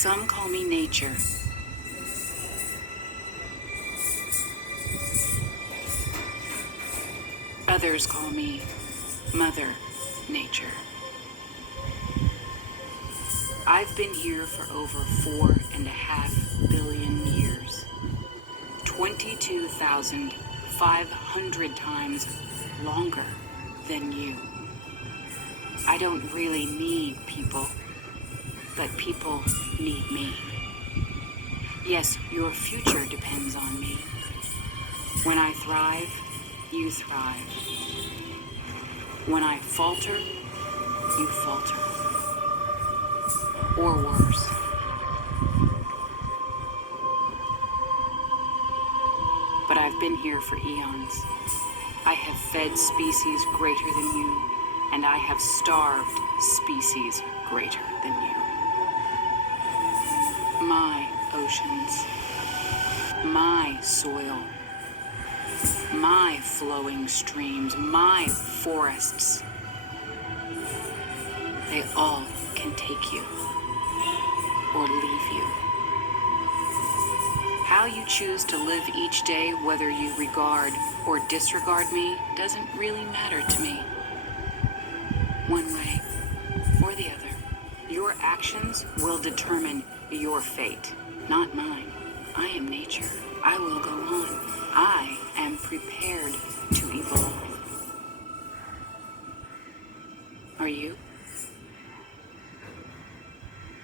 Some call me nature. Others call me Mother Nature. I've been here for over 4.5 billion years. 22,500 times longer than you. I don't really need people, but people need me. Yes, your future depends on me. When I thrive, you thrive. When I falter, you falter. Or worse. But I've been here for eons. I have fed species greater than you, and I have starved species greater than you. My oceans, my soil, my flowing streams, my forests, they all can take you or leave you. How you choose to live each day, whether you regard or disregard me, doesn't really matter to me. One way or the other. Your actions will determine your fate, not mine. I am nature. I will go on. I am prepared to evolve. Are you?